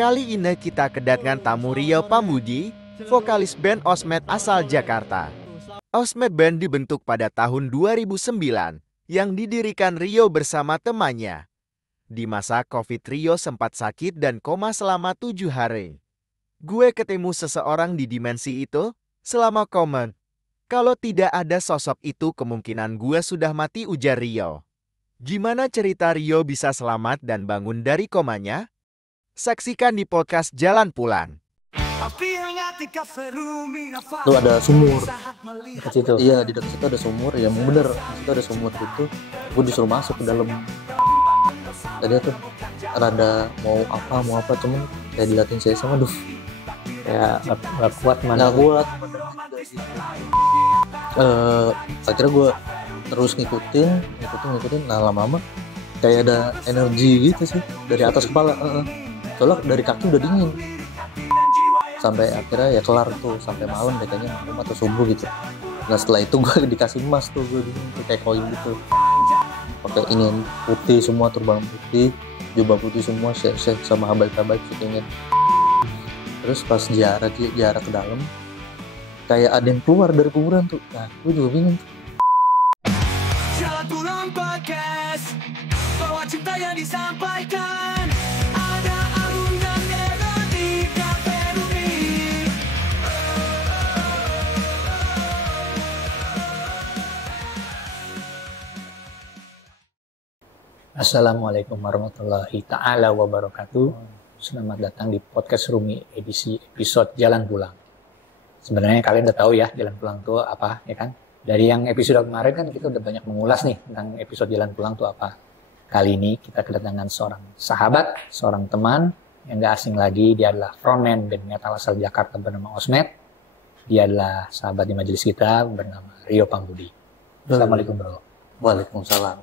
Kali ini kita kedatangan tamu Rio Pambudi, vokalis band Osmet asal Jakarta. Osmet Band dibentuk pada tahun 2009 yang didirikan Rio bersama temannya. Di masa COVID, Rio sempat sakit dan koma selama 7 hari. Gue ketemu seseorang di dimensi itu selama koma. Kalau tidak ada sosok itu, kemungkinan gue sudah mati, ujar Rio. Gimana cerita Rio bisa selamat dan bangun dari komanya? Saksikan di podcast Jalan Pulang. Itu ada sumur Dekat situ. iya di dekat situ ada sumur ya, emang bener di situ ada sumur gitu. Gue disuruh masuk ke dalam. Tadi tuh rada mau apa cuman kayak dilatih saya sama Kayak nggak kuat mana. nggak kuat. Akhirnya gue terus ngikutin. Nah lama-lama kayak ada energi gitu sih dari atas kepala. Soalnya dari kaki udah dingin. Sampai akhirnya ya kelar tuh sampai malam deh, kayaknya malam atau subuh gitu. Nah setelah itu gue dikasih emas tuh, gue kayak koin gitu. Pakai ini putih semua, turban putih, jubah putih semua, share sama habaib-habaib gitu. Terus pas jarak ke dalam, kayak ada yang keluar dari kuburan tuh. Nah gue juga bingung tuh. Jalan Pulang Podcast, bawa cinta yang disampaikan. Ada Arun dan Ega di Cafe Rumi. Assalamualaikum warahmatullahi ta'ala wabarakatuh. Selamat datang di podcast Rumi edisi episode Jalan Pulang. Sebenarnya kalian udah tahu ya Jalan Pulang itu apa, ya kan? Dari yang episode kemarin kan kita udah banyak mengulas nih tentang episode Jalan Pulang itu apa. Kali ini kita kedatangan seorang sahabat, seorang teman yang gak asing lagi. Dia adalah frontman band metal asal Jakarta bernama Osmet. Dia adalah sahabat di majelis kita bernama Rio Pambudi. Assalamualaikum bro. Waalaikumsalam.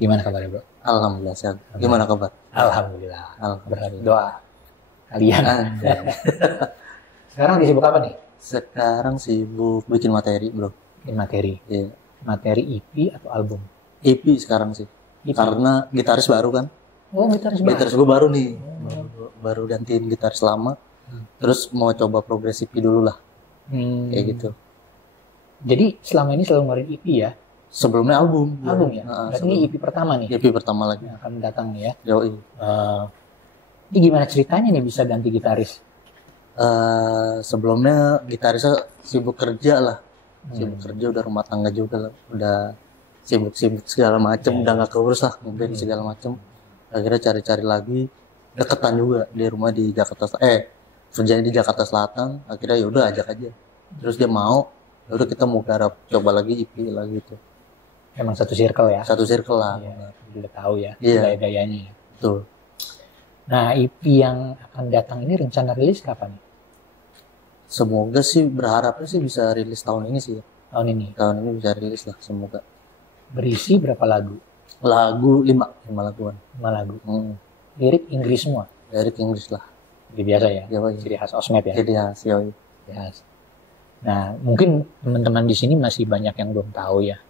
Gimana kabarnya bro? Alhamdulillah sehat. Gimana kabar? Alhamdulillah. Alhamdulillah. Berharap doa kalian. Anjay. Sekarang lagi sibuk apa nih? Sekarang sibuk bikin materi bro. Bikin materi. Iya. Materi EP atau album? EP sekarang sih. EP. Karena gitaris baru kan. Oh, gitaris baru. Gitaris gue baru nih. Baru gantiin gitaris lama. Terus mau coba progresif dulu lah. Kayak gitu. Jadi selama ini selalu ngeluarin EP ya? Sebelumnya album. Album ya? Nah, Berarti ini EP pertama nih? EP pertama lagi. Yang akan datang nih ya? Yoi. Ini gimana ceritanya nih bisa ganti gitaris? Sebelumnya gitarisnya sibuk kerja lah. Sibuk kerja, udah rumah tangga juga lah. Udah sibuk segala macem. Udah gak keurus lah mungkin segala macem. Akhirnya cari-cari lagi. Deketan juga di rumah di Jakarta. Kerjanya di Jakarta Selatan. Akhirnya yaudah ajak aja. Terus dia mau. Yaudah kita mau garap, coba lagi EP lagi gitu. Emang satu circle ya? Satu circle lah. Iya, udah tahu ya Iya. gaya-gayanya ya. Betul. Nah EP yang akan datang ini rencana rilis kapan nih? Semoga sih, berharapnya sih bisa rilis tahun ini sih. Tahun ini? Tahun ini bisa rilis lah, semoga. Berisi berapa lagu? Lagu 5 laguan. 5 lagu. Lirik Inggris semua? Dari Inggris lah. Seperti biasa ya? Jawa. Ciri khas Osmet ya? Jadi hasil. Yes. Nah, mungkin teman-teman di sini masih banyak yang belum tahu ya.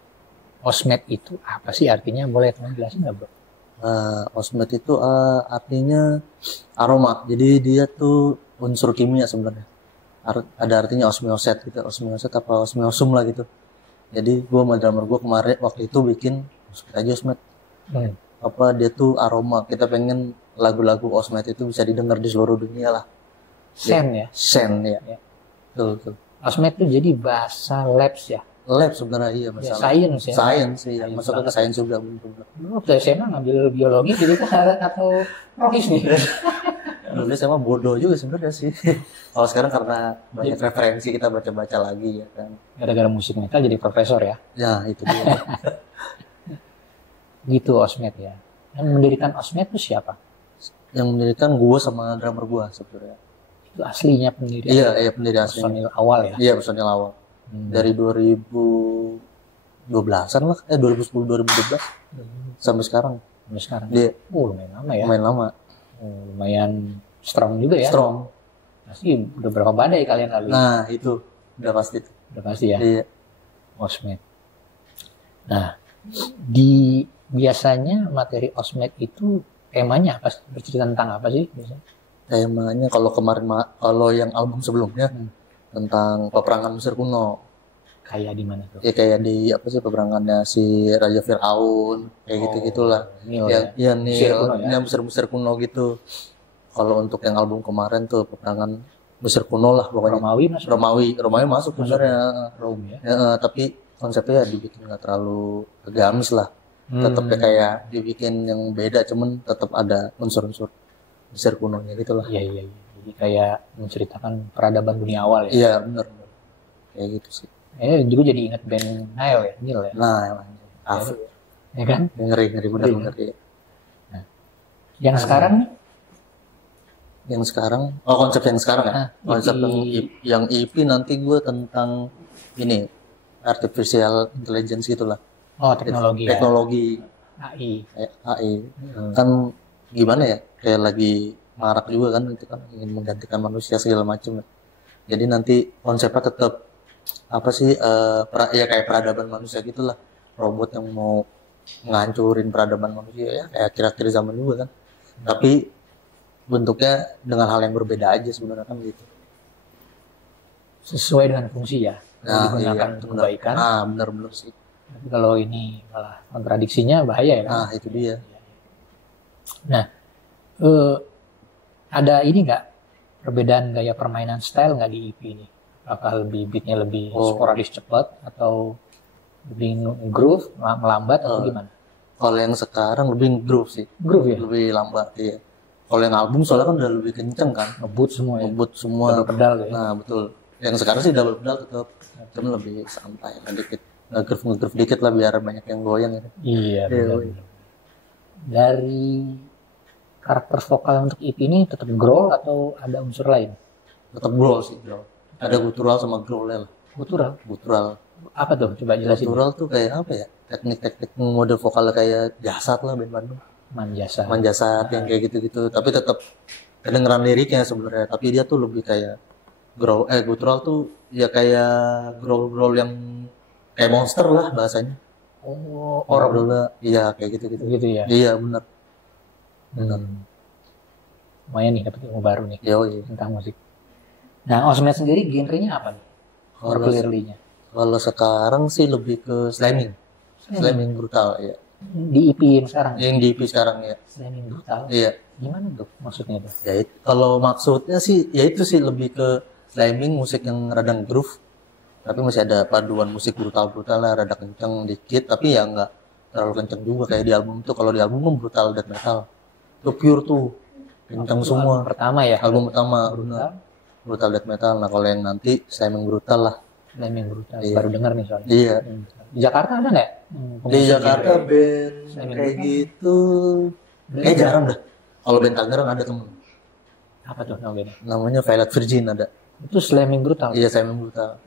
Osmet itu apa sih artinya? Boleh teman jelasin nggak bro? Osmet itu artinya aroma. Jadi dia tuh unsur kimia sebenarnya. Ada artinya osmioset gitu. Osmioset apa osmiosum lah gitu. Jadi gua sama drummer gua kemarin waktu itu bikin Osmet aja Osmet. Apa dia tuh aroma. Kita pengen lagu-lagu Osmet itu bisa didengar di seluruh dunia lah. Sen ya? Sen ya. Betul. Osmet itu jadi bahasa labs ya? Lab sebenarnya iya Ya, masalah. science ya? Science iya. Science Masuknya ke banget. science juga betul. Lu waktu SMA ngambil biologi jadi atau rohis nih? Dulu saya mah bodoh juga sebenarnya sih. Kalau sekarang karena banyak referensi kita baca-baca lagi ya kan. Gara-gara musik metal jadi profesor ya? Ya itu dia. Gitu Osmet ya. Yang mendirikan Osmet itu siapa? Yang mendirikan gue sama drummer gue sebenarnya. Itu aslinya pendiri. Iya pendiri aslinya. Personil awal ya? Iya personil awal. Dari 2012-an lah, 2010-2012 sampai sekarang. Sampai sekarang. Dia Lumayan lama ya? main lama. Lumayan strong juga ya? Strong. Pasti udah berapa badai kalian lalu? Nah itu udah pasti tuh. Udah pasti ya? Iya. Osmet. Nah, biasanya materi Osmet itu temanya apa? Bercerita tentang apa sih biasanya? temanya kalau kalau yang album sebelumnya tentang peperangan Mesir kuno. Kayak di mana tuh? Ya kayak di apa sih peperangannya si Raja Fir'aun kayak gitu-gitulah. Nil Yang ya. ya Mesir nih kuno ya? yang Mesir kuno gitu. Kalau untuk yang album kemarin tuh peperangan Mesir kuno lah pokoknya. Romawi masuk sebenarnya. Rome ya. Ya, tapi konsepnya dibikin nggak terlalu agamis lah. Tetap kayak dibikin yang beda, cuman tetap ada unsur-unsur Mesir kunonya gitu lah. Iya. Jadi kayak menceritakan peradaban dunia awal ya. Iya benar. Kayak gitu sih. Juga jadi ingat band Nile ya, Nil ya. Nah, Afif. Ya kan? Ngeri bener. Yang sekarang nih, Yang sekarang, konsep yang sekarang ya. Konsep yang EP nanti gue tentang ini artificial intelligence gitulah. teknologi ya. Teknologi AI. AI. Kan gimana ya? Kayak lagi marak juga kan itu kan ingin menggantikan manusia segala macam. Jadi nanti konsepnya tetap apa sih ya kayak peradaban manusia gitulah. Robot yang mau ngancurin peradaban manusia ya kayak akhir-akhir zaman juga kan. Tapi bentuknya dengan hal yang berbeda aja sebenarnya kan gitu. Sesuai dengan fungsi ya. Digunakan untuk bener. kebaikan. Bener sih. Tapi kalau ini malah kontradiksinya bahaya ya kan? Itu dia. Nah, ada ini nggak perbedaan gaya permainan style nggak di EP ini? Apakah beatnya lebih sporadis cepat atau lebih groove, melambat atau gimana? Kalau yang sekarang lebih groove sih. Groove ya? Lebih lambat ya. Kalau yang album soalnya kan udah lebih kenceng kan. Ngebut semua ya? Ngebut semua. Double pedal ya? Nah betul. Yang sekarang sih double pedal tetap. Cuma lebih santai lah dikit. Nge-groove dikit lah biar banyak yang goyang gitu. Iya. Benar. Dari karakter vokal untuk EP ini tetap growl atau ada unsur lain? Tetap growl sih. Growl. Ada guttural sama growlnya lah. Guttural. Apa tuh? Coba jelasin. Guttural tuh kayak apa ya? Teknik-teknik model vokalnya kayak jasad lah band Bandung. Manjasat yang kayak gitu-gitu. Tapi tetap kedengeran liriknya sebenarnya. Tapi dia tuh lebih kayak guttural tuh ya kayak growl yang kayak monster lah bahasanya. Orang dulu iya kayak gitu-gitu. Gitu ya? Iya benar. Lumayan nih dapat ilmu baru nih Iya. tentang musik. Nah, Osmet sendiri genrenya apa nih? Clearly-nya. Kalau sekarang sih lebih ke slamming. Slamming brutal ya. Di EP yang sekarang? Yang di EP sekarang ya. Slamming brutal? Iya. Gimana tuh maksudnya tuh? Ya, kalau maksudnya sih ya itu sih lebih ke slamming musik yang rada groove. Tapi masih ada paduan musik brutal-brutal lah, rada kenceng dikit. Tapi ya nggak terlalu kenceng juga kayak di album itu. Kalau di album kan brutal death metal. Itu pure tuh. Kenceng semua. Pertama ya? Album pertama. Brutal death metal. Nah kalau yang nanti slamming brutal lah. Slamming brutal. Iya. Baru dengar nih soalnya. Iya. Di Jakarta ada nggak? Di Jakarta band kayak gitu kayak jarang dah. Kalau band Tangerang ada temen. Apa tuh namanya? Namanya Violet Virgin ada. Itu slamming brutal? Iya slamming brutal.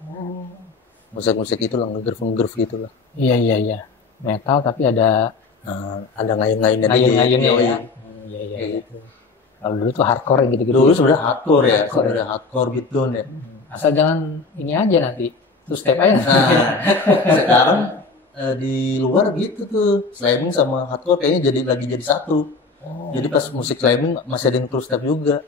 Musik-musik itu lah, nge-groove gitu lah. Iya. Metal tapi ada Ada ngayun-ngayunnya ngayun-ngayunnya ya? Iya. Gitu. Kalau dulu tuh hardcore yang gitu-gitu. Dulu sudah hardcore ya, sudah hardcore beatdown ya. Asal jangan ini aja nanti. Terus step aja. Sekarang di luar gitu tuh slamming sama hardcore kayaknya jadi satu. Jadi pas musik slamming masih ada yang two step juga.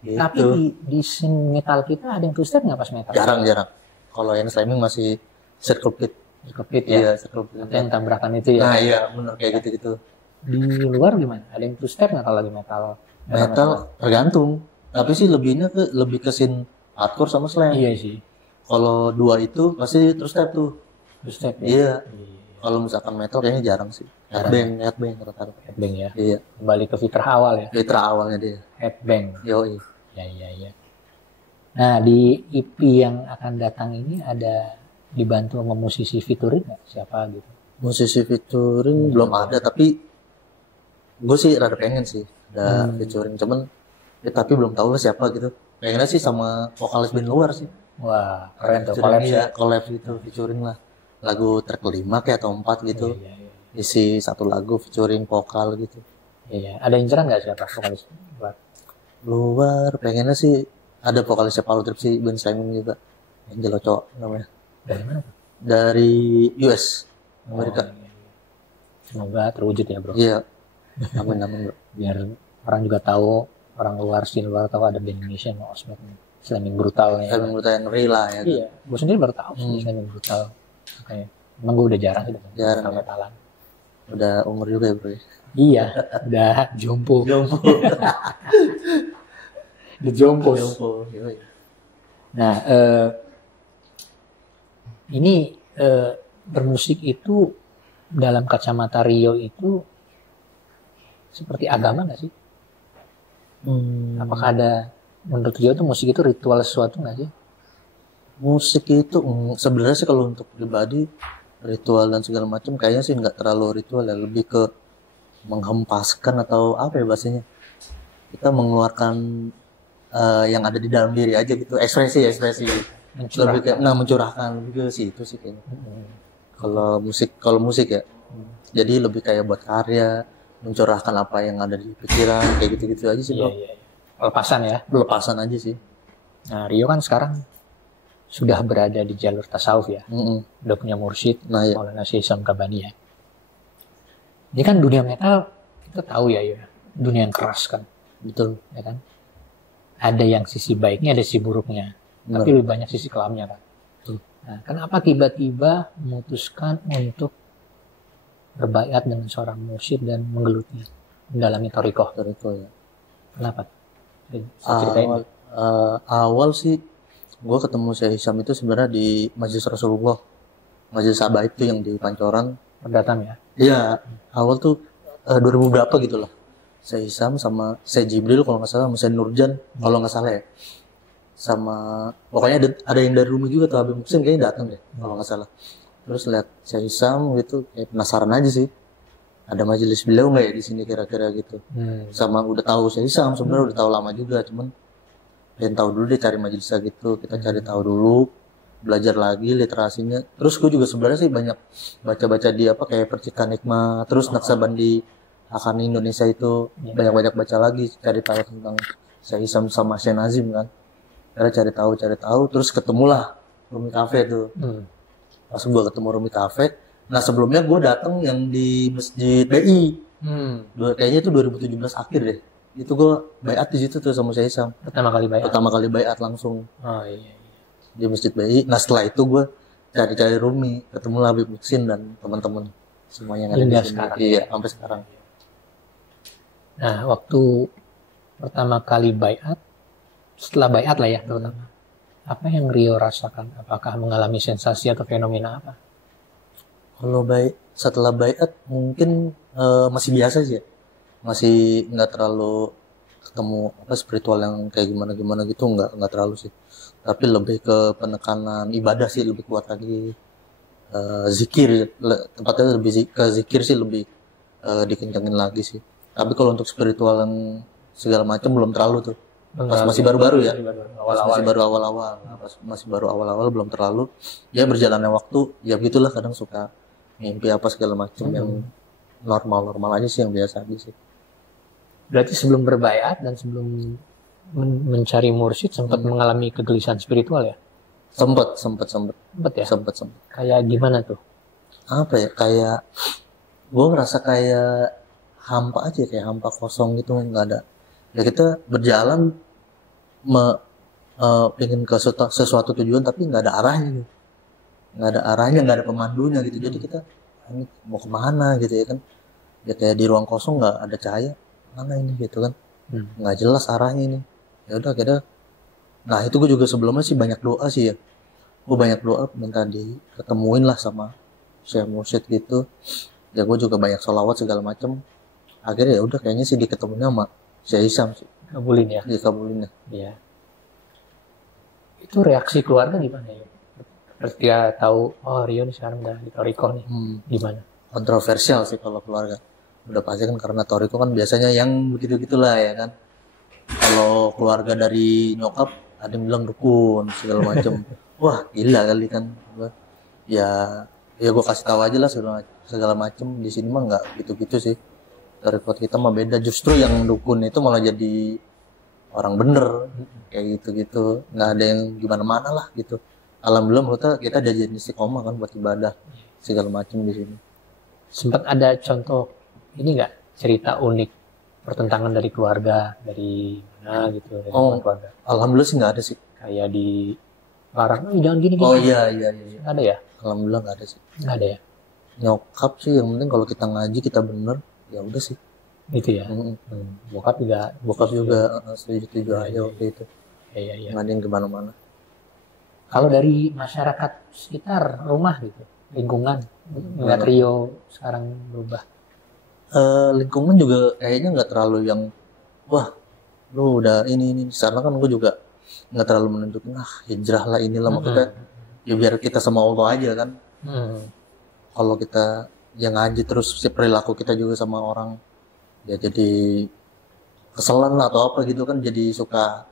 Gitu. Tapi di scene metal kita ada yang two step nggak pas metal? Jarang. Kalau yang slamming masih circle pit. Circle ya? Iya, circle pit. Atau yang tabrakan itu ya? Nah iya, benar kayak gitu-gitu. Di luar gimana? Ada yang two step nggak kalau lagi metal? Metal tergantung. Tapi sih lebih ke scene hardcore sama slam. Iya sih. Kalau dua itu pasti two step tuh. Two step ya? Iya. Kalau misalkan metal kayaknya jarang sih. Headbang rata-rata. Headbang ya? Iya. Kembali ke fitrah awal ya? Fitrah awalnya dia. Headbang. Yoi. Iya. Nah, di EP yang akan datang ini ada dibantu sama musisi featuring nggak? Siapa gitu? Musisi featuring belum ada, tapi gue sih rada pengen sih ada featuring. Cuman ya, tapi belum tahu lah siapa gitu. Pengennya sih sama vokalis band luar sih. Wah, keren tuh. Collab Collab ya? collab gitu, featuring lah. Lagu track 5 kayak atau 4 gitu. Iya. Isi satu lagu featuring vokal gitu. Iya. Ada inceran nggak siapa vokalis luar? Luar pengennya sih ada vokalisnya Palu Trip sih, band slamming juga. Angel Oco namanya. Dari mana? Dari US, Amerika. Iya. Semoga terwujud ya bro. Iya. Amin bro. Biar orang juga tahu orang luar di luar tahu ada band Indonesia sama Osmet Slamming Brutal ya. Emang menurut yang real lah ya. Iya, gue sendiri baru tahu sih Slamming Brutal. Kayak emang gue udah jarang sih dengan Jarang, ya. metalan. Udah umur juga ya bro. Iya, udah jompo. Jompo. Udah jompo. Iya. Nah, ini bermusik itu dalam kacamata Rio itu seperti agama nggak sih? Apakah ada menurut Rio tuh musik itu ritual sesuatu nggak sih? Musik itu sebenarnya sih kalau untuk pribadi ritual dan segala macam kayaknya sih nggak terlalu ritual ya, lebih ke menghempaskan atau apa ya bahasanya, kita mengeluarkan yang ada di dalam diri aja gitu, ekspresi lebih kayak mencurahkan lebih ke situ sih kayaknya. Kalau musik ya jadi lebih kayak buat karya, mencurahkan apa yang ada di pikiran, kayak gitu-gitu aja sih bro. Iya. Pelepasan ya. Pelepasan aja sih. Nah, Rio kan sekarang sudah berada di jalur tasawuf ya. Udah punya mursyid, Nah, ya. Maulana Syekh Hisham Kabani ya. Ini kan dunia metal kita tahu ya, dunia yang keras kan, Betul. ya kan. Ada yang sisi baiknya, ada sisi buruknya. Benar. Tapi lebih banyak sisi kelamnya kan. Betul. Nah, kenapa tiba-tiba memutuskan untuk berbaiat dengan seorang mursyid dan menggeluti mendalami thariqah? Itu ya. Kenapa? Saya ceritain. Awal sih gue ketemu Syekh Hisham itu sebenarnya di Majelis Rasulullah, Majelis Habaib itu yang di Pancoran. Pendatang ya. Iya, awal tuh 2000 berapa gitu lah. Syekh Hisham sama Syekh Jibril kalau nggak salah, sama Syekh Nurjan kalau nggak salah ya. Sama pokoknya ada yang dari Rumi juga tuh, Habib Muhsin kayaknya datang deh kalau nggak salah. Terus lihat Syekh Hisham gitu, kayak penasaran aja sih. Ada majelis beliau nggak ya di sini kira-kira gitu. Sama udah tahu Syekh Hisham sebenarnya udah tahu lama juga, cuman pengen tahu dulu deh cari majelisnya gitu. Kita cari tahu dulu, belajar lagi literasinya. Terus gue juga sebenarnya sih banyak baca-baca di apa kayak Percikan Hikmah, terus Naksabandi akan Indonesia itu banyak-banyak baca lagi, cari tahu tentang Syekh Hisham sama Syekh Nazim kan. Karena cari tahu, terus ketemulah Rumi Cafe tuh. Pas gue ketemu Rumi Cafe, nah sebelumnya gue datang yang di Masjid BI. Kayaknya itu 2017 akhir deh. Itu gue baiat di situ tuh sama Syekh Hisham. Pertama kali baiat. Pertama kali baiat langsung Oh iya. di Masjid BI. Nah setelah itu gue cari-cari Rumi, ketemu Habib Muksin dan teman-teman semuanya yang ada Hingga di sini. sekarang. Iya, sampai sekarang. Nah, waktu pertama kali baiat, setelah baiat lah ya terutama, apa yang Rio rasakan? Apakah mengalami sensasi atau fenomena apa? Kalau setelah baiat mungkin masih biasa sih ya. Masih nggak terlalu ketemu apa spiritual yang kayak gimana gitu, nggak terlalu sih. Tapi lebih ke penekanan ibadah sih, lebih kuat lagi. Zikir, tempatnya lebih ke zikir sih, lebih dikencengin lagi sih. Tapi kalau untuk spiritual yang segala macam belum terlalu tuh. Pas masih baru-baru ya. Masih baru awal-awal. Masih baru awal-awal belum terlalu. Ya berjalannya waktu, ya begitulah, kadang suka mimpi apa segala macam yang normal-normal aja sih, yang biasa aja sih. Berarti sebelum berbaiat dan sebelum mencari mursyid sempat mengalami kegelisahan spiritual ya? Sempet ya? Sempet. Kayak gimana tuh? Apa ya, kayak gue ngerasa kayak hampa aja, kayak hampa kosong gitu, nggak ada. Ya kita berjalan pengen ke sesuatu tujuan tapi nggak ada arahnya gitu. Nggak ada arahnya, nggak ada pemandunya gitu. Jadi kita ini mau kemana gitu ya kan, ya kayak di ruang kosong, nggak ada cahaya, mana ini gitu kan, nggak jelas arahnya ini. Ya udah kita, nah itu gue juga sebelumnya sih banyak doa sih ya, gue banyak doa minta diketemuin lah sama Syekh Mursyid gitu. Ya gue juga banyak sholawat segala macem. Akhirnya ya udah kayaknya sih diketemunya sama Syekh Hisham sih. Kabulin ya? Dikabulin ya. Iya. Itu reaksi keluarga gimana ya? Ketika tahu, oh Rio nih sekarang udah di thariqah nih, gimana? Kontroversial sih kalau keluarga. Udah pasti kan, karena thariqah kan biasanya yang begitu-gitulah ya kan. Kalau keluarga dari nyokap ada yang bilang dukun segala macem. Wah gila kali kan. Ya gue kasih tahu aja lah segala macem. Di sini mah nggak gitu-gitu sih. Thariqah kita mah beda. Justru yang dukun itu malah jadi orang bener kayak gitu-gitu. Nggak ada yang gimana-mana lah gitu. Alhamdulillah menurut kita ada jadi istiqomah kan buat ibadah segala macam di sini. Sempat ada contoh ini nggak, cerita unik pertentangan dari keluarga, dari Nah gitu dari Oh. keluarga. Alhamdulillah sih nggak ada sih. Kayak di larang, jangan gini. Oh iya iya iya. Nggak ada ya? Alhamdulillah nggak ada sih. Nggak ada ya? Nyokap sih yang penting kalau kita ngaji kita bener, ya udah sih. Gitu ya? Bokap juga. Bokap juga setuju aja waktu itu. Iya. Nggak ada yang gimana-mana. Kalau dari masyarakat sekitar rumah gitu, lingkungan, ngeliat Rio sekarang berubah. Lingkungan juga kayaknya nggak terlalu yang wah lu udah ini karena kan gue juga nggak terlalu menunjukin hijrah lah inilah maksudnya ya biar kita sama Allah aja kan. Kalau kita yang ngaji terus si perilaku kita juga sama orang ya jadi keselan lah atau apa gitu kan, jadi suka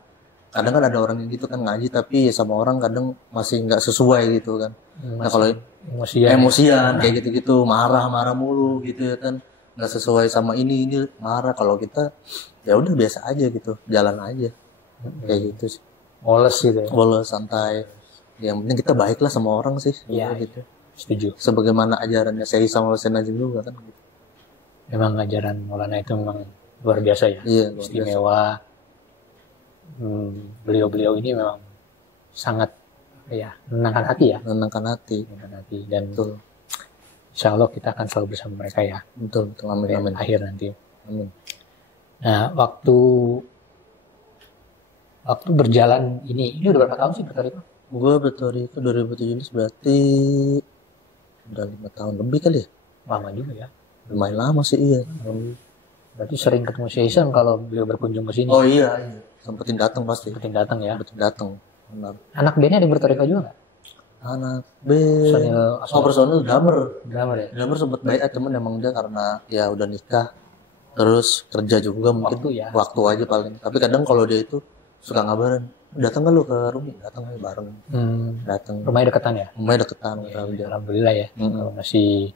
kadang kan ada orang yang gitu kan ngaji tapi ya sama orang kadang masih nggak sesuai gitu kan. Nah kalau emosian kayak gitu-gitu marah mulu gitu ya kan, nggak sesuai sama ini marah. Kalau kita ya udah biasa aja gitu, jalan aja kayak gitu sih. Woles gitu ya. Woles, santai. Yang penting kita baiklah sama orang sih. Iya, gitu. Setuju. Sebagaimana ajarannya Syekh sama Syekh Najim juga kan. Gitu. Memang ajaran Maulana itu memang luar biasa ya. Iya, luar istimewa. Beliau-beliau ini memang sangat ya menenangkan hati ya. Menenangkan hati. Dan Betul. insya Allah kita akan selalu bersama mereka ya. Betul. Amin. Akhir nanti. Amin. Nah, waktu berjalan ini udah berapa tahun sih bertoriko? Gue bertoriko 2017 berarti udah 5 tahun lebih kali ya. Lama juga ya. Lumayan lama sih iya. Berarti sering ketemu Syekh Ihsan kalau beliau berkunjung ke sini. Oh iya. Sempetin datang pasti. Sempetin datang ya. Sempetin datang. Benar. Anak bandnya ada yang bertoriko juga nggak? Anak B. Personil personil drummer. drummer ya. Drummer sempet baik cuman emang dia karena ya udah nikah. Terus kerja juga mungkin waktu aja paling. Tapi kadang kalau dia itu suka ngabarin, datang nggak lu ke Rumi? Datang aja bareng. Datang. Rumahnya deketan ya? Rumahnya deketan. Alhamdulillah ya. Kalau masih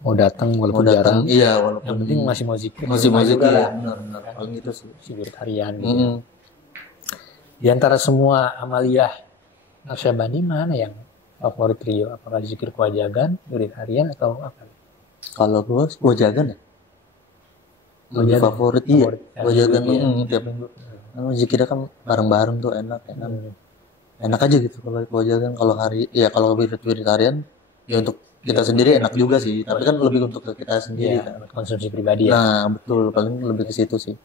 mau datang walaupun jarang. Iya, walaupun. Yang penting masih mau zikir. Masih mau zikir ya. lah. Benar. Paling gitu sih. Zikir harian gitu. Di antara semua amaliyah Naqsyabandi mana yang favorit Rio? Apakah zikir kewajagan, wirid harian atau apa? Kalau gua kewajagan ya. Lebih favorit iya. Kewajagan tiap minggu. Zikirnya kan bareng-bareng tuh enak. Enak aja gitu kalau kewajagan. Kalau hari ya kalau wirid harian ya untuk kita sendiri enak juga sih. Tapi kan lebih untuk kita sendiri kan. Konsumsi pribadi ya. Nah betul, paling lebih ke situ sih.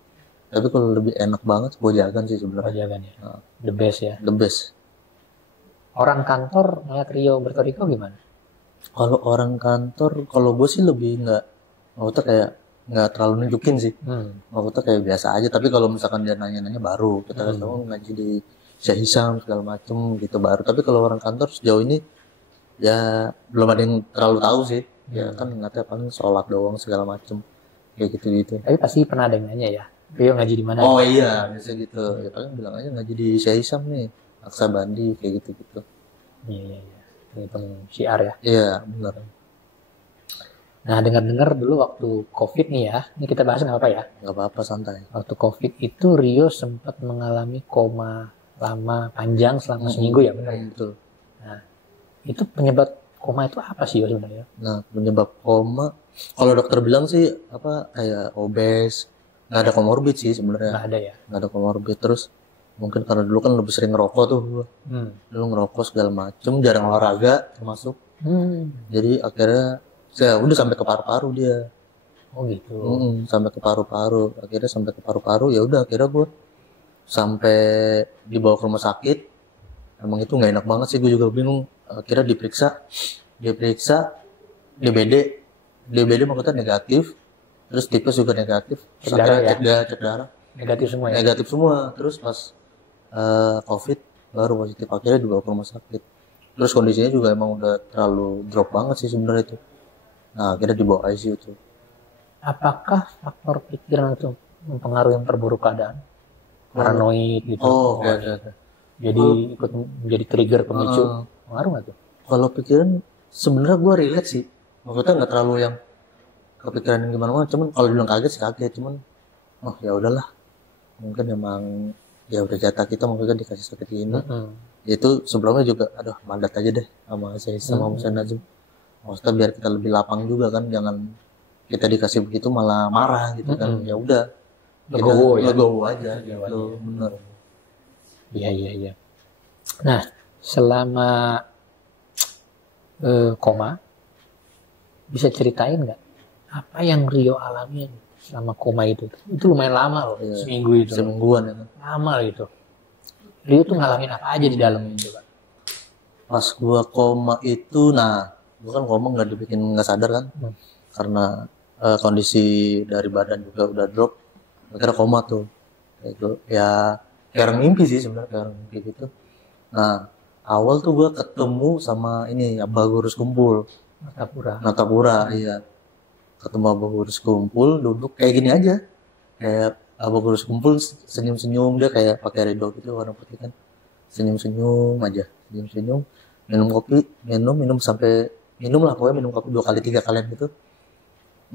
Tapi kalau lebih enak banget kewajagan sih sebenarnya. Kewajagan ya. The best ya. The best. Orang kantor ngeliat Rio bertoriko gimana? Kalau orang kantor, kalau gue sih lebih maksudnya kayak nggak terlalu nunjukin sih. Maksudnya kayak biasa aja. Tapi kalau misalkan dia nanya-nanya baru kita kasih tahu ngaji di Syekh Ihsan segala macem gitu baru. Tapi kalau orang kantor sejauh ini ya belum ada yang terlalu tahu sih. Ya kan ngeliatnya paling sholat doang segala macem kayak gitu. Tapi pasti pernah ada yang nanya ya, Rio ngaji di mana? Oh iya biasa gitu. Ya paling bilang aja ngaji di Syekh Ihsan nih, Naqsyabandi kayak gitu. Iya. Hitung syiar ya. Iya benar. Nah dengar-dengar dulu waktu COVID nih ya, ini kita bahas nggak apa ya? Nggak apa-apa santai. Waktu COVID itu Rio sempat mengalami koma lama panjang selama seminggu ya benar? Betul. Nah itu penyebab koma itu apa sih sebenarnya? Nah penyebab koma, kalau dokter bilang sih apa kayak obes, nggak ada komorbid sih sebenarnya. Nggak ada ya? Nggak ada komorbid. Terus mungkin karena dulu kan lebih sering ngerokok tuh gua. Dulu ngerokok segala macem, jarang olahraga termasuk. Jadi akhirnya saya udah sampai ke paru-paru dia. Oh gitu. Sampai ke paru-paru. Akhirnya sampai ke paru-paru ya udah akhirnya gua sampai dibawa ke rumah sakit. Emang itu nggak enak banget sih, gue juga bingung. Akhirnya diperiksa DBD maksudnya negatif. Terus tipes juga negatif. Terus akhirnya cek darah. Negatif semua ya? Negatif semua. Terus pas COVID baru positif, akhirnya dibawa ke rumah sakit. Terus kondisinya juga emang udah terlalu drop banget sih sebenarnya itu. Nah akhirnya dibawa ICU tuh. Apakah faktor pikiran itu mempengaruhi yang perburuk keadaan? Paranoid gitu. Okay. Jadi ikut menjadi trigger pemicu. Pengaruh nggak tuh? Kalau pikiran sebenarnya gue relate sih. Maksudnya nggak terlalu yang kepikiran yang gimana-mana. Cuman kalau bilang kaget sih kaget. Cuman ya udahlah. Mungkin emang ya udah jatah kita mungkin dikasih sakit ini. Itu sebelumnya juga aduh mandat aja deh sama saya sama Syekh Najim. Maksudnya biar kita lebih lapang juga kan, jangan kita dikasih begitu malah marah gitu kan. Ya udah Legowo ya. legowo aja Iya, gitu, bener. Iya. Nah, selama koma, bisa ceritain nggak apa yang Rio alami selama koma itu? Itu lumayan lama loh, Iya. seminggu itu. Semingguan ya kan. Lama gitu. Rio tuh ngalamin apa aja di dalam itu, Pak? Pas gua koma itu, nah gua kan koma nggak sadar kan, karena kondisi dari badan juga udah drop, akhirnya koma tuh. Kayak gitu. Ya kayak orang mimpi sih sebenarnya, kayak orang mimpi gitu. Nah awal tuh gua ketemu sama ini Abah Gurus Kumpul, Natapura. Natapura, iya. Ketemu Abah Gurus Kumpul, duduk kayak gini aja, kayak Abah Gurus Kumpul senyum-senyum, dia kayak pakai rido gitu warna putih kan, senyum-senyum aja, senyum-senyum, minum kopi, minum sampai minum lah, pokoknya minum kopi 2 kali 3 kalian gitu.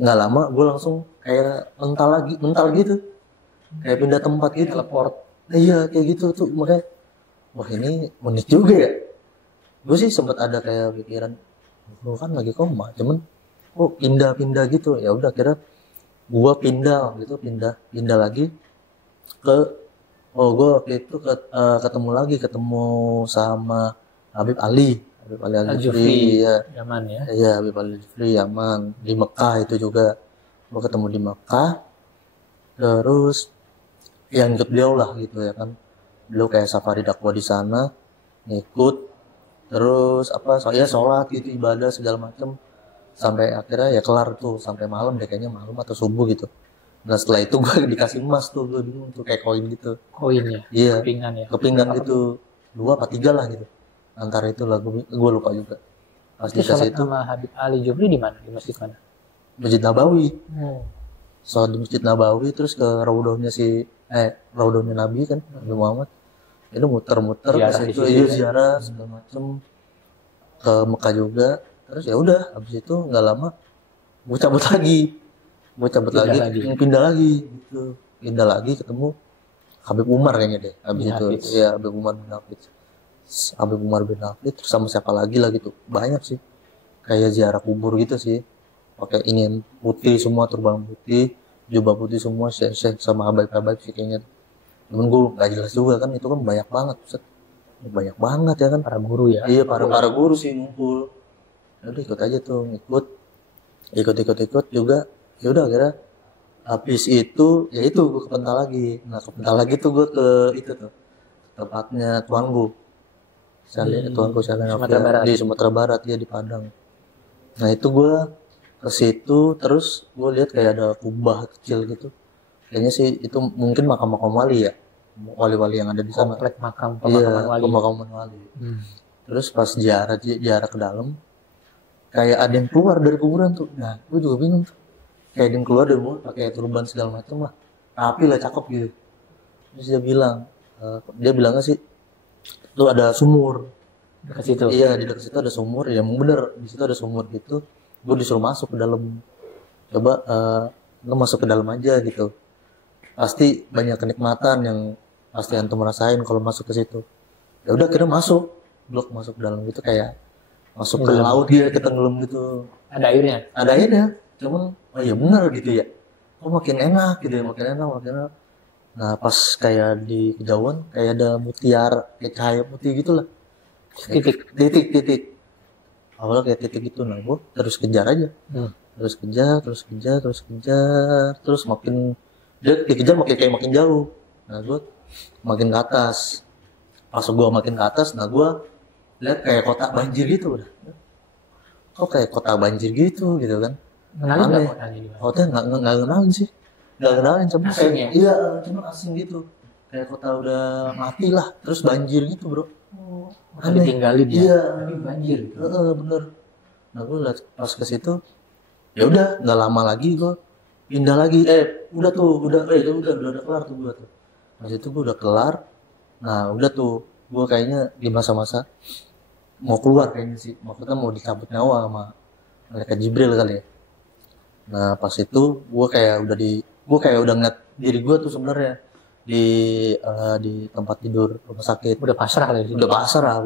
Nggak lama gue langsung kayak mental gitu, kayak pindah tempat gitu. Teleport. Iya kayak gitu tuh, makanya wah ini unik juga ya. Gue sih sempat ada kayak pikiran, gue kan lagi koma, cuman pindah-pindah gitu. Ya udah kira gue pindah gitu, pindah lagi ke gue waktu itu ketemu sama Habib Ali Al-Jufri, ya. Zaman ya. Iya, Habib Ali Yaman di Mekah itu juga. Gue ketemu di Mekah, terus yang ikut beliau lah gitu ya kan. Beliau kayak safari dakwah di sana, ngikut, terus sholat gitu, ibadah segala macam, sampai akhirnya ya kelar tuh sampai malam deh, kayaknya malam atau subuh gitu. Nah setelah itu gue dikasih emas tuh, gue bingung tuh kayak koin gitu. Koin ya. Iya, Kepingan ya. kepinggan gitu, 2 apa 3 lah gitu. Antara itu lah gue lupa juga. Pas Itu sholat dikasih itu sama Habib Ali Jufri di mana? Di masjid mana? Masjid Nabawi. Oh. Sholat di Masjid Nabawi, terus ke raudhahnya raudhahnya Nabi kan, Nabi Muhammad. Itu muter-muter Ziarah pas di itu, situ iya ya. ziarah segala macem, ke Mekah juga. Terus ya udah, habis itu nggak lama gue cabut lagi, pindah lagi gitu, pindah lagi ketemu Habib Umar kayaknya deh. Habis Bin itu Hafiz. ya Habib Umar bin Hafid, terus sama siapa lagi lah gitu, banyak sih, kayak ziarah kubur gitu sih, pakai ini putih semua, turban putih, jubah putih semua, syekh sama habaib sih kayaknya. Cuman gue nggak jelas juga kan, itu kan banyak banget, Ustaz. Banyak banget ya kan, Para guru ya. iya para guru sih ngumpul. Ya udah ikut aja tuh, ikut juga. Ya udah akhirnya habis itu ya itu gue kepental lagi. Nah kepental lagi tuh gue ke itu tuh tempatnya tuanku Sumatera Barat. di Sumatera Barat, ya di Padang. Nah itu gue ke situ, terus gue lihat kayak ada kubah kecil gitu. Kayaknya sih itu mungkin makam wali ya, wali-wali yang ada di sana. Komplek makam Iya, pemakaman wali. pemakaman wali. Terus pas ziarah ke dalam, kayak ada yang keluar dari kuburan tuh. Nah, gue juga bingung tuh. Kayak ada yang keluar dari kuburan pakai turban segala macam lah. Rapi lah, cakep gitu. Terus dia bilangnya sih, tuh ada sumur. Dekat situ. Iya, di dekat situ ada sumur. Ya emang bener, di situ ada sumur gitu. Gue disuruh masuk ke dalam. Coba lo masuk ke dalam aja gitu. Pasti banyak kenikmatan yang pasti antum rasain kalau masuk ke situ. Ya udah kira masuk ke dalam gitu, kayak masuk ke laut dia, kita ngelam gitu. Ada airnya. Ada airnya, cuman oh iya benar gitu ya. Kok makin enak gitu ya, makin enak. Nah pas kayak di kejauhan kayak ada mutiara, kayak cahaya putih gitulah. Titik. Awalnya kayak titik gitu, nah gue terus kejar aja. Terus makin dia dikejar makin jauh. Nah gue makin ke atas. Pas gue makin ke atas, nah gue lihat kayak kotak banjir gitu udah. Kok kayak kotak banjir gitu kan? Kenalin Aneh. nggak kotanya di mana? Kota nggak kenalin sih, cuma Asing kayak ya? iya, cuma asing gitu. Kayak kota udah mati lah, terus banjir gitu bro. Aneh. Ditinggalin ya. Iya. Tapi banjir gitu. Bener. Nah gue liat pas ke situ, ya udah nggak lama lagi gue pindah lagi. Udah kelar tuh gue tuh. Pas itu gue udah kelar. Nah udah tuh gue kayaknya di masa-masa mau keluar kayaknya sih. Maksudnya mau dicabut nyawa sama malaikat Jibril kali ya. Nah pas itu gue kayak udah ngeliat diri gue tuh sebenarnya di tempat tidur rumah sakit. Udah pasrah lah di situ. Udah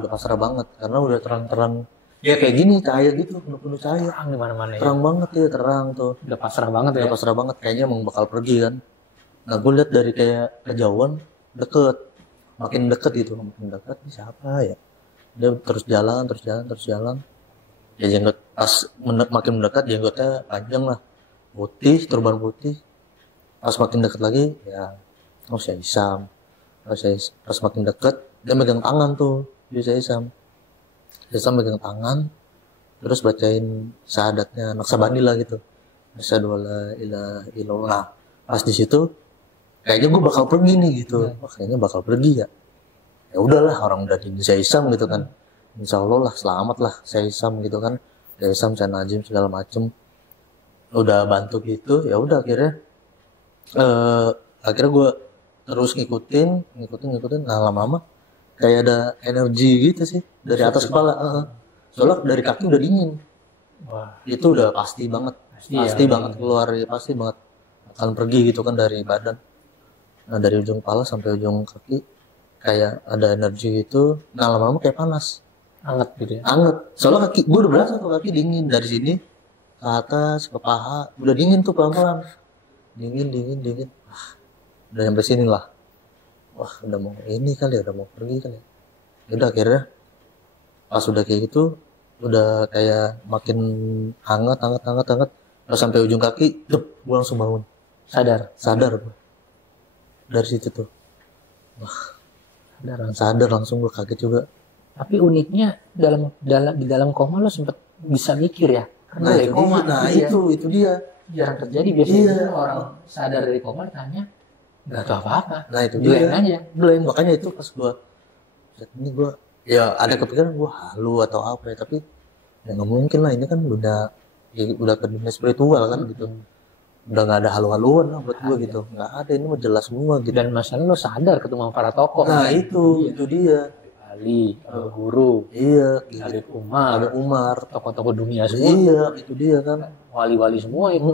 pasrah banget karena udah terang-terang. Ya kayak gini, cahaya gitu, penuh cahaya. Terang di mana-mana ya. Terang banget ya, terang tuh. Udah pasrah banget ya. Udah pasrah banget, kayaknya emang bakal pergi kan. Nah gue lihat dari kayak kejauhan deket, makin deket gitu, makin deket ini siapa ya? Dia terus jalan. Ya jenggot pas makin mendekat jenggotnya panjang lah, putih, turban putih. Pas makin dekat lagi ya, oh saya Isam. Pas makin dekat dia megang tangan tuh, dia Isam. Isam megang tangan, terus bacain syahadatnya Naksabandi lah gitu. Asyhadu alla ilaha illallah. Pas di situ kayaknya gue bakal pergi nih gitu. Wah, kayaknya bakal pergi ya. Ya udahlah, orang udah di saya Isam gitu kan. Insya Allah lah selamat lah saya Isam gitu kan. Saya Isam, saya Najim segala macem. Udah bantu gitu, ya udah akhirnya gue terus ngikutin. Nah lama-lama kayak ada energi gitu sih dari atas kepala. Soalnya dari kaki udah dingin. Wah, Itu udah pasti banget. Pasti banget keluar, ya pasti banget akan pergi gitu kan dari badan. Nah dari ujung kepala sampai ujung kaki kayak ada energi gitu. Nah lama-lama kayak panas, anget gitu ya. anget. Soalnya kaki gue udah berasa tuh kaki dingin dari sini ke atas ke paha udah dingin tuh pelan-pelan. Dingin. Udah sampai sini lah. Wah udah mau ini kali ya, udah mau pergi kali ya. Udah akhirnya pas udah kayak gitu udah kayak makin hangat. Pas sampai ujung kaki, gue langsung bangun. Sadar gue. Dari situ tuh. Sadar langsung gue kaget juga. Tapi uniknya di dalam koma lo sempet bisa mikir ya. Karena dari koma. Itu dia. Jarang terjadi biasanya orang sadar dari koma tanya nggak tahu apa-apa. Nah itu Blank dia. aja. Blank. Makanya itu pas gue ini gue ya ada kepikiran gue halu atau apa ya, tapi ya nggak mungkin lah, ini kan udah ke dunia spiritual kan gitu. Udah nggak ada halu-haluan lah buat gue gitu. Nggak ada, ini mah jelas semua gitu. Dan masalah lo sadar ketemu para tokoh. Nah itu dia. Ali, Guru, Iya, Habib ada Umar, Umar. tokoh-tokoh dunia semua. Iya, itu dia kan. Wali-wali semua itu.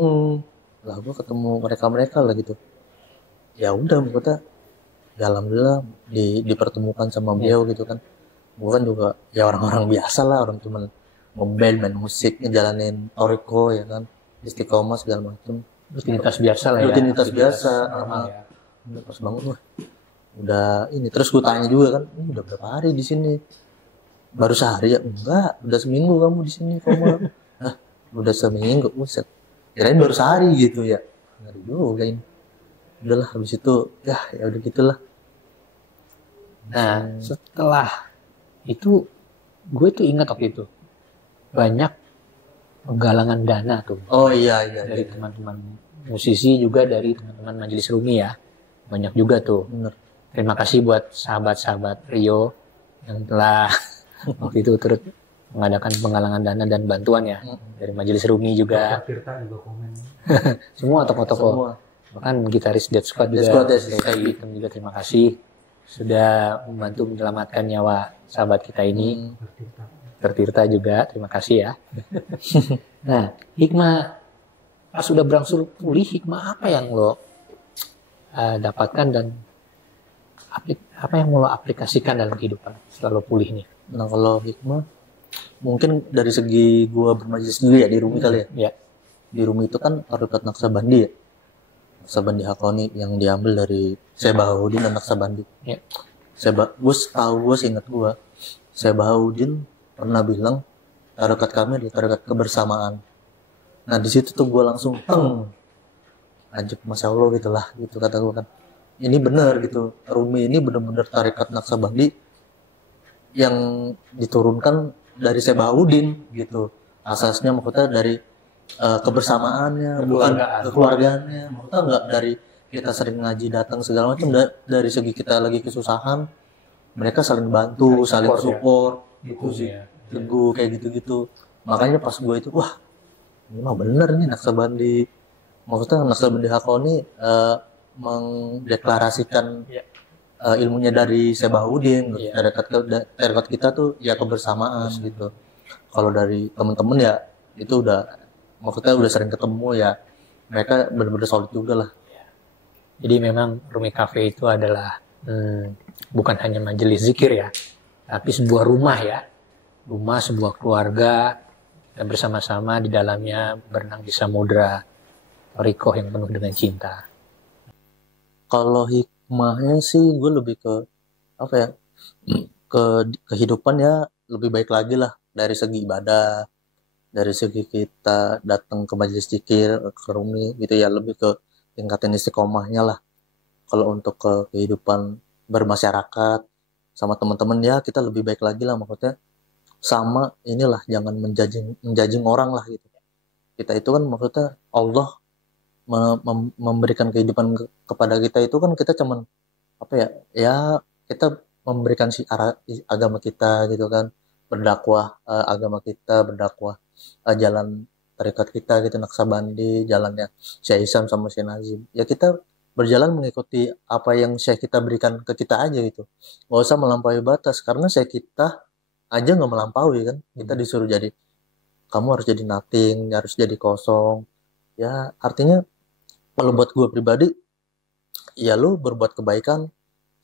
Lah gue ketemu mereka lah gitu. Ya udah, maksudnya ya alhamdulillah dipertemukan sama beliau gitu kan. Gue kan juga ya orang-orang biasa lah, orang cuman ngeband, main musik, ngejalanin toriko ya kan, istiqomah segala macam. Rutinitas biasa lah ya. Rutinitas biasa. Normal ya. Udah pas bangun wah, udah ini. Terus gue tanya juga kan, ini udah berapa hari di sini? Baru sehari ya? Enggak, udah seminggu kamu di sini kamu. Nah, udah seminggu, buset. Kirain baru sehari gitu ya. Enggak juga ini. Udahlah habis itu ya udah gitulah. Nah, setelah itu gue tuh ingat waktu itu banyak penggalangan dana tuh Oh iya. dari teman-teman musisi, juga dari teman-teman Majelis Rumi ya. Banyak juga tuh. Bener. Terima kasih buat sahabat-sahabat Rio yang telah waktu itu turut mengadakan penggalangan dana dan bantuan ya. Dari Majelis Rumi juga. Tirta juga komen. Semua tokoh-tokoh. Semua. Bahkan gitaris Death Squad Death juga. Squad, yes. Saya juga terima kasih sudah membantu menyelamatkan nyawa sahabat kita ini. Tertirta juga, terima kasih ya. Nah, hikmah pas sudah berangsur pulih, hikmah apa yang lo dapatkan dan apa yang mau lo aplikasikan dalam kehidupan setelah lo pulih nih? Nah kalau hikmah mungkin dari segi gua bermajelis dulu ya di Rumi kali ya. Ya, Di Rumi itu kan tarekat Naksabandi ya. Naksabandi Hakoni yang diambil dari Syekh Bahauddin dan Naksabandi. ya. Gue seingat gue, Syekh Bahauddin pernah bilang tarekat kami adalah tarekat kebersamaan. Nah di situ tuh gue langsung ajib, masya Allah gitulah, gitu kata gue kan. Ini benar gitu, Rumi ini benar-benar tarekat Naksabandi yang diturunkan dari Syekh Bahauddin gitu. Asasnya maksudnya dari kebersamaannya, bukan kekeluargaannya. Maksudnya nggak dari kita sering ngaji datang segala macam, dari segi kita lagi kesusahan, mereka saling bantu, saling support, gitu sih, teguh kayak gitu-gitu. Makanya pas gue itu, wah ini mah bener nih Naksabandi. Maksudnya Naksabandi Hakoni mendeklarasikan ilmunya dari Syekh Bahauddin. Tarekat kita tuh ya kebersamaan gitu. Kalau dari temen-temen ya itu maksudnya udah sering ketemu ya, mereka bener-bener solid juga lah. Jadi memang Rumi Cafe itu adalah bukan hanya majelis zikir ya, tapi sebuah rumah ya, rumah sebuah keluarga dan bersama-sama di dalamnya berenang di samudra Torikoh yang penuh dengan cinta. Kalau hikmahnya sih gue lebih ke apa ya, ke kehidupan ya lebih baik lagi lah, dari segi ibadah, dari segi kita datang ke majelis zikir, ke Rumi gitu ya, lebih ke tingkatin istiqomahnya lah. Kalau untuk ke kehidupan bermasyarakat sama teman-teman ya kita lebih baik lagi lah, maksudnya sama inilah, jangan menjudging menjudging orang lah gitu. Kita itu kan maksudnya Allah memberikan kehidupan kepada kita itu kan, kita cuman apa ya, ya kita memberikan agama kita gitu kan, berdakwah agama kita, berdakwah jalan tarekat kita gitu, Naksabandi, jalannya Syekh Isam sama Syekh Nazim. Ya kita berjalan mengikuti apa yang Syekh kita berikan ke kita aja gitu. Nggak usah melampaui batas, karena Syekh kita aja nggak melampaui kan. Kita disuruh jadi, kamu harus jadi nothing, harus jadi kosong. Ya artinya kalau buat gue pribadi, ya lu berbuat kebaikan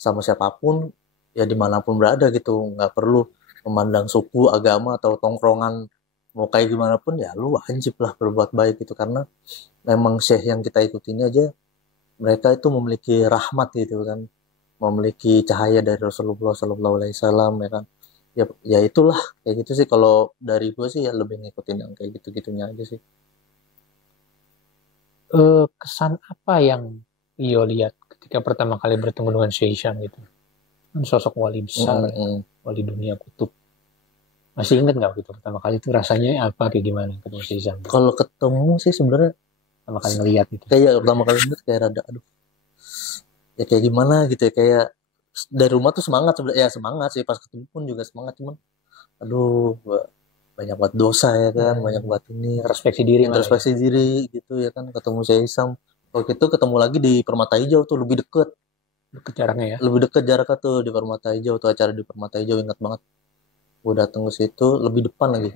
sama siapapun, ya dimanapun berada gitu, nggak perlu memandang suku, agama, atau tongkrongan mau kayak gimana pun, ya lu wajib lah berbuat baik gitu, karena memang Syekh yang kita ikutin aja mereka itu memiliki rahmat gitu kan, memiliki cahaya dari Rasulullah SAW ya kan. Ya itulah kayak gitu sih, kalau dari gue sih ya lebih ngikutin yang kayak gitu-gitunya aja sih. Kesan apa yang Rio lihat ketika pertama kali bertemu dengan Syekh Hisham gitu? Kan sosok wali besar, wali dunia kutub. Masih ingat nggak gitu pertama kali itu rasanya apa, kayak gimana ketemu Syekh Hisham? Kalau ketemu sih sebenarnya Pertama kali ngelihat gitu. kayak pertama kali lihat kayak rada aduh, ya kayak gimana gitu ya, kayak dari rumah tuh semangat sebenarnya, ya semangat sih, pas ketemu pun juga semangat, cuman aduh banyak buat dosa ya kan, banyak buat ini, Introspeksi diri malah ya. introspeksi diri gitu ya kan. Ketemu Syekh Isam waktu itu, ketemu lagi di Permata Hijau tuh, lebih deket Deket jaraknya ya. lebih deket jaraknya tuh di Permata Hijau tuh, acara di Permata Hijau, ingat banget. Gue datang ke situ lebih depan lagi,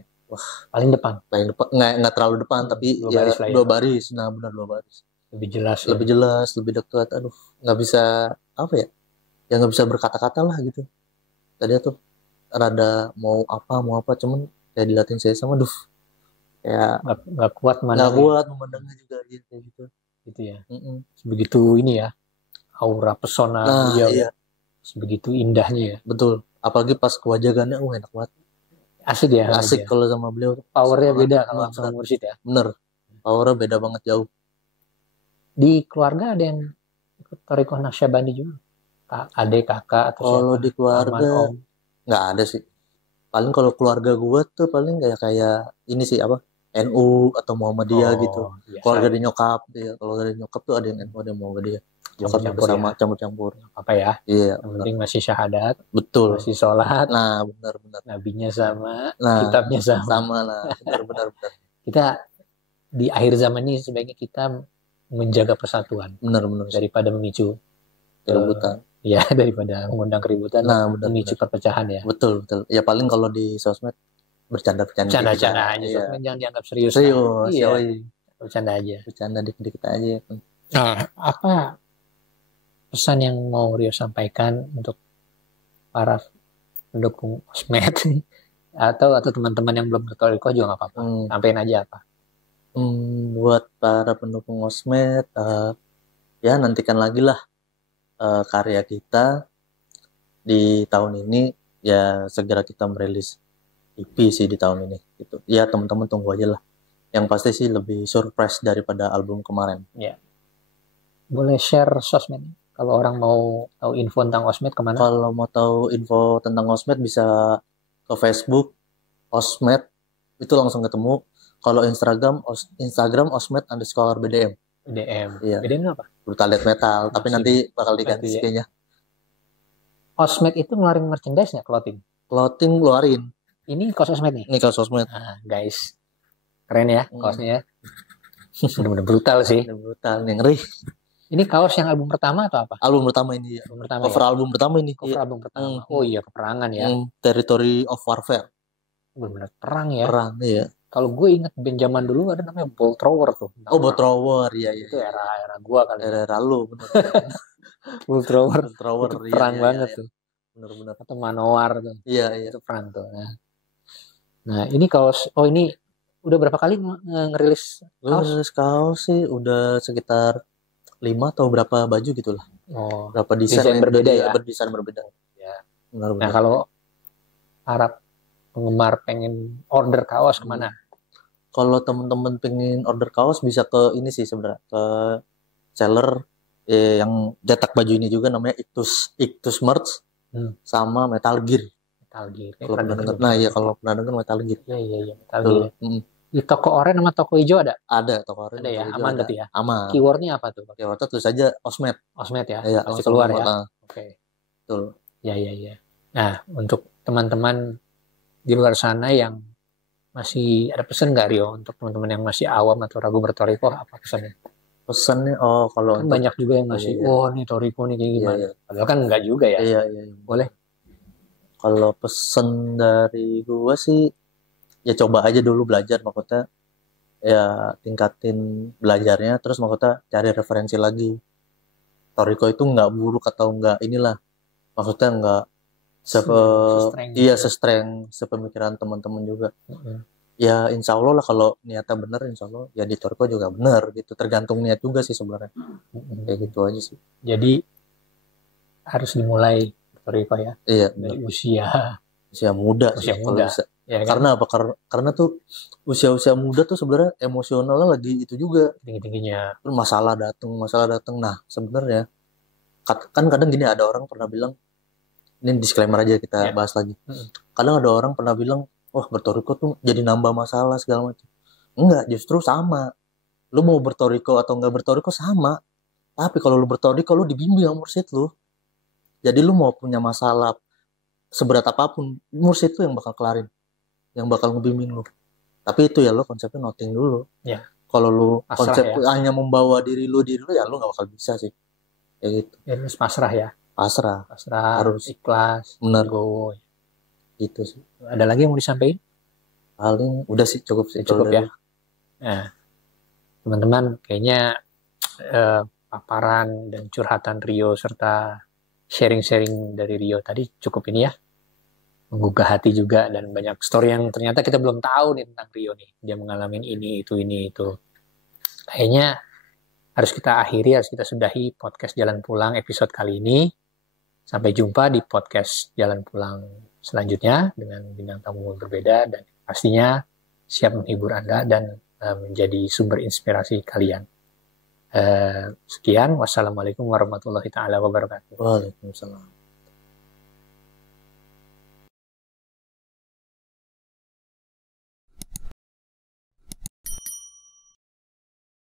Paling depan. paling depan, nggak terlalu depan tapi Dua ya baris lah ya. dua baris, nah benar 2 baris, Lebih jelas ya. lebih jelas, lebih dekat. Aduh, nggak bisa apa ya, ya nggak bisa berkata-kata lah gitu. Tadi tuh rada mau apa, cuman kayak dilatih saya sama, aduh kayak Nggak kuat mana nggak kuat memandangnya juga gitu, kayak gitu. gitu ya. Mm-mm. Sebegitu ini ya, aura pesona Nah beliau iya, ya. Sebegitu indahnya ya. betul, apalagi pas kewajagannya enak banget, Asik ya. asik ya. kalau sama beliau tuh. Powernya Banget. beda Nah, kalau sama mursyid ya. bener, powernya beda banget jauh. Di keluarga ada yang ikut Thariqah Naqsyabandi juga? Adik, kakak, atau Kalau siapa? di keluarga Paman, om. nggak ada sih. Paling kalau keluarga gue tuh paling kayak ini sih, apa, NU atau Muhammadiyah gitu. Biasa. Keluarga dari nyokap ya, kalau dari nyokap tuh ada yang NU, ada yang Muhammadiyah. Nyokap Campur-campur bersama, ya. campur-campur. Apa ya? Iya, Yang benar. penting masih syahadat, Betul. masih sholat, Nah, benar. nabinya sama, Nah, kitabnya sama. sama lah, benar. Kita di akhir zaman ini sebaiknya kita menjaga persatuan Benar. daripada memicu Keributan. ya daripada mengundang keributan, Nah, benar. memicu perpecahan ya. Betul. Ya paling kalau di sosmed bercanda-bercanda. Bercanda-bercanda aja, Iya. sosmed jangan dianggap serius. Serius, Iya, yoi. bercanda aja. Bercanda dikit-dikit aja. Nah, apa pesan yang mau Rio sampaikan untuk para pendukung Osmed atau teman-teman yang belum bertorikoh juga nggak apa-apa. Sampein aja apa. Buat para pendukung Osmed, ya nantikan lagi lah karya kita di tahun ini. Ya segera kita merilis EP sih di tahun ini gitu. Ya teman-teman tunggu aja lah. Yang pasti sih lebih surprise daripada album kemarin. Boleh share sosmed kalau orang mau tahu info tentang Osmed kemana? Kalau mau tahu info tentang Osmed bisa ke Facebook Osmed, itu langsung ketemu. Kalau Instagram Osmed_BDM. BDM. Iya. BDM itu apa? Brutal Death Metal, tapi nanti bakal diganti Ganti ya. kayaknya. Osmed itu ngeluarin merchandise nggak, clothing? Clothing ngeluarin. Ini kaos Osmed nih. Ini kaos Osmed. Nah, guys, keren ya kaosnya ya. Bener-bener brutal sih. Ini brutal, nih ngeri. Ini kaos yang album pertama atau apa? Album pertama ini ya. Album pertama. Cover album pertama ini. Cover album pertama. Oh iya, peperangan ya. Territory of Warfare. Bener-bener perang ya. Perang, iya. Kalau gue inget band zaman dulu ada namanya Bolt Thrower tuh. Oh, Bolt Thrower, iya. Itu era gue kali. Era lu, bener. Bolt Thrower. Bolt Thrower, Itu perang banget tuh. Bener. Atau Manowar tuh. Iya. Itu perang tuh. Nah, ini kaos. Oh, ini udah berapa kali ngerilis kaos? Ngerilis kaos sih udah sekitar 5 atau berapa baju gitulah. Oh. Berapa desain Desain yang berbeda dia ya? berdesain berbeda. Ya. Benar, Nah benar. kalau para penggemar pengen order kaos kemana? Kalau temen-temen pengen order kaos bisa ke ini sih sebenarnya, ke seller yang cetak baju ini juga, namanya Ictus Merch sama Metal Gear. Metal Gear. Kalau pernah dengar. Nah iya, kalau pernah dengar Metal Gear. Iya Metal Betul. Gear. Di toko oranye sama toko hijau ada? Ada toko oranye. Ada ya, toko hijau aman ada. berarti ya? Aman. Keywordnya apa tuh? Keywordnya tulis aja Osmed. Osmed ya? Iya, Pasti langsung keluar ya? keluar. Oke. Betul. Ya. Nah, untuk teman-teman di luar sana yang masih ada pesan nggak Rio, untuk teman-teman yang masih awam atau ragu bertoriko, apa pesannya? Pesannya kalau Kan untuk banyak juga yang masih, iya. oh nih toriko nih kayak gimana? Iya. Padahal kan nggak juga ya. Iya. Boleh. Kalau pesen dari gua sih ya coba aja dulu belajar, maksudnya ya tingkatin belajarnya, terus maksudnya cari referensi lagi. Toriko itu nggak buruk atau nggak inilah, maksudnya nggak se-strength sepemikiran teman-teman juga. Ya insya Allah lah, kalau niatnya bener insya Allah ya di Toriko juga bener gitu, tergantung niat juga sih sebenarnya. Kayak gitu aja sih. Jadi harus dimulai toriko ya Iya, dari usia muda sih, kalau bisa. ya kan? Karena apa? Karena tuh usia muda tuh sebenarnya emosionalnya lagi itu juga, tinggi-tingginya. masalah datang. Nah sebenarnya kan kadang gini, ada orang pernah bilang, ini disclaimer aja kita bahas lagi. Kadang ada orang pernah bilang, wah bertoriko tuh jadi nambah masalah segala macam. Enggak, justru sama. Lu mau bertoriko atau enggak bertoriko sama. Tapi kalau lu bertoriko, lu dibimbing sama mursyid lu. Jadi lu mau punya masalah seberat apapun, mursyid itu yang bakal kelarin, yang bakal ngebimbing lu. Tapi itu ya lu konsepnya noting dulu. Ya. Kalau lu Pasrah konsep ya. hanya membawa diri lu ya lu nggak bakal bisa sih. Kayak gitu. Ya, harus pasrah ya. Pasrah. Harus ikhlas. Bener. Go. Gitu sih. Ada lagi yang mau disampaikan? Paling udah sih, cukup sih. Cukup ya. Nah, teman-teman, kayaknya paparan dan curhatan Rio serta sharing-sharing dari Rio tadi cukup ini ya. Menggugah hati juga, dan banyak story yang ternyata kita belum tahu nih tentang Rio nih. Dia mengalami ini, itu. Kayaknya harus kita akhiri, harus kita sudahi podcast Jalan Pulang episode kali ini. Sampai jumpa di podcast Jalan Pulang selanjutnya dengan bintang tamu berbeda, dan pastinya siap menghibur Anda dan menjadi sumber inspirasi kalian. Sekian, wassalamualaikum warahmatullahi wabarakatuh. Waalaikumsalam.